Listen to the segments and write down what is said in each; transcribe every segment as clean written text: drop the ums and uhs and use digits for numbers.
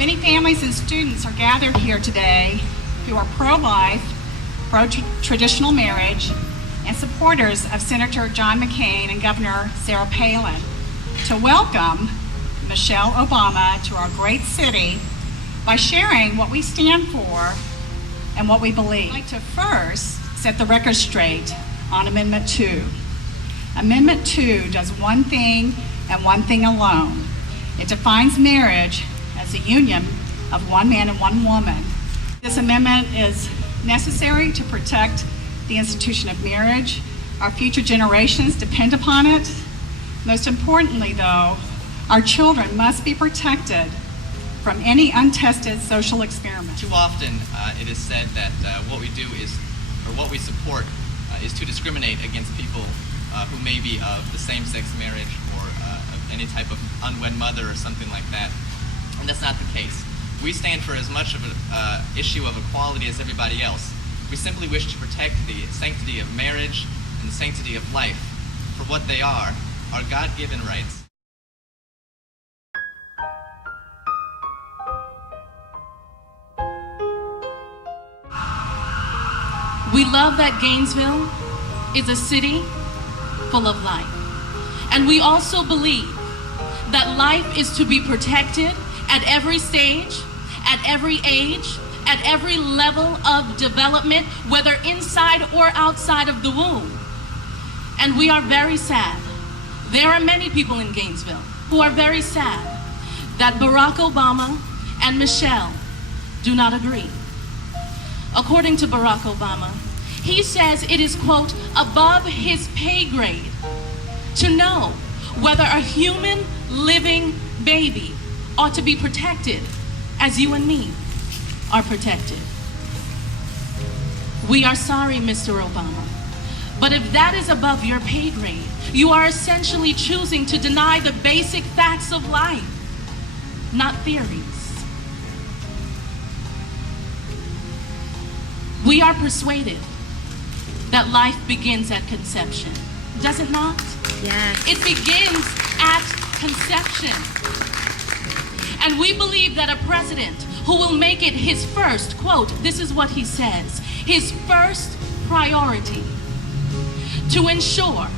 Many families and students are gathered here today who are pro-life, pro-traditional marriage, and supporters of Senator John McCain and Governor Sarah Palin to welcome Michelle Obama to our great city by sharing what we stand for and what we believe. I'd like to first set the record straight on Amendment 2. Amendment 2 does one thing and one thing alone. It defines marriage as a union of one man and one woman. This amendment is necessary to protect the institution of marriage. Our future generations depend upon it. Most importantly, though, our children must be protected from any untested social experiment. Too often it is said that what we do is, or what we support, is to discriminate against people who may be of the same-sex marriage or of any type of unwed mother or something like that. And that's not the case. We stand for as much of an issue of equality as everybody else. We simply wish to protect the sanctity of marriage and the sanctity of life for what they are, our God-given rights. We love that Gainesville is a city full of life. And we also believe that life is to be protected at every stage, at every age, at every level of development, whether inside or outside of the womb. And we are very sad. There are many people in Gainesville who are very sad that Barack Obama and Michelle do not agree. According to Barack Obama, he says it is, quote, above his pay grade to know whether a human living baby ought to be protected as you and me are protected. We are sorry, Mr. Obama, but if that is above your pay grade, you are essentially choosing to deny the basic facts of life, not theories. We are persuaded that life begins at conception. Does it not? Yes. It begins at conception. And we believe that a president who will make it his first, quote, this is what he says, his first priority to ensure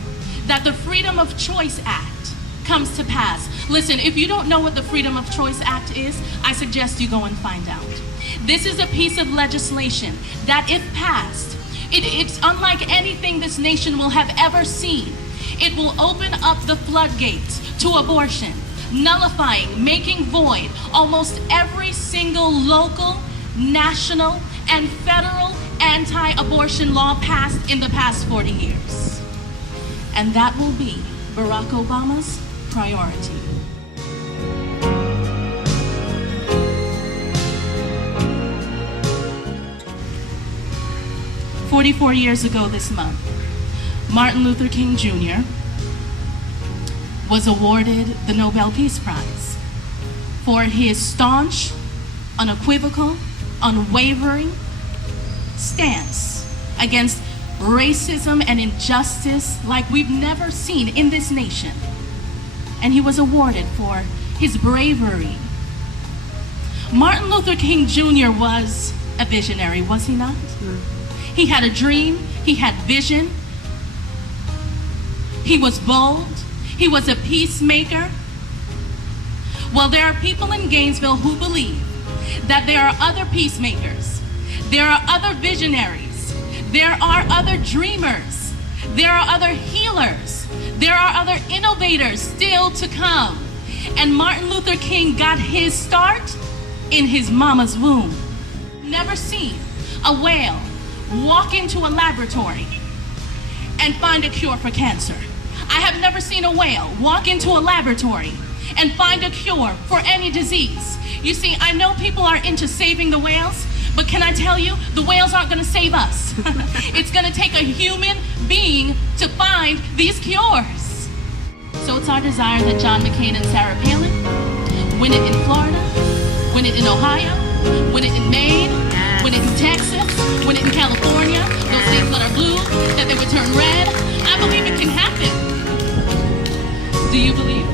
that the Freedom of Choice Act comes to pass. Listen, if you don't know what the Freedom of Choice Act is, I suggest you go and find out. This is a piece of legislation that, if passed, it's unlike anything this nation will have ever seen. It will open up the floodgates to abortion, nullifying, making void almost every single local, national, and federal anti-abortion law passed in the past 40 years. And that will be Barack Obama's priority. "44 years ago this month, Martin Luther King Jr. was awarded the Nobel Peace Prize for his staunch, unequivocal, unwavering stance against racism and injustice like we've never seen in this nation. And he was awarded for his bravery. Martin Luther King Jr. was a visionary, was he not? He had a dream, he had vision, he was bold, he was a peacemaker. Well, there are people in Gainesville who believe that there are other peacemakers, there are other visionaries, there are other dreamers, there are other healers, there are other innovators still to come. And Martin Luther King got his start in his mama's womb. Never seen a whale walk into a laboratory and find a cure for cancer. I have never seen a whale walk into a laboratory and find a cure for any disease. You see, I know people are into saving the whales, but can I tell you, the whales aren't gonna save us. It's gonna take a human being to find these cures. So it's our desire that John McCain and Sarah Palin win it in Florida, win it in Ohio, win it in Maine, win it in Texas, win it in California, those states that are blue, that they would turn red. I believe it can happen. Do you believe?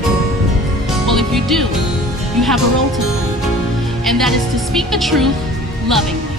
Well, if you do, you have a role to play. and that is to speak the truth lovingly.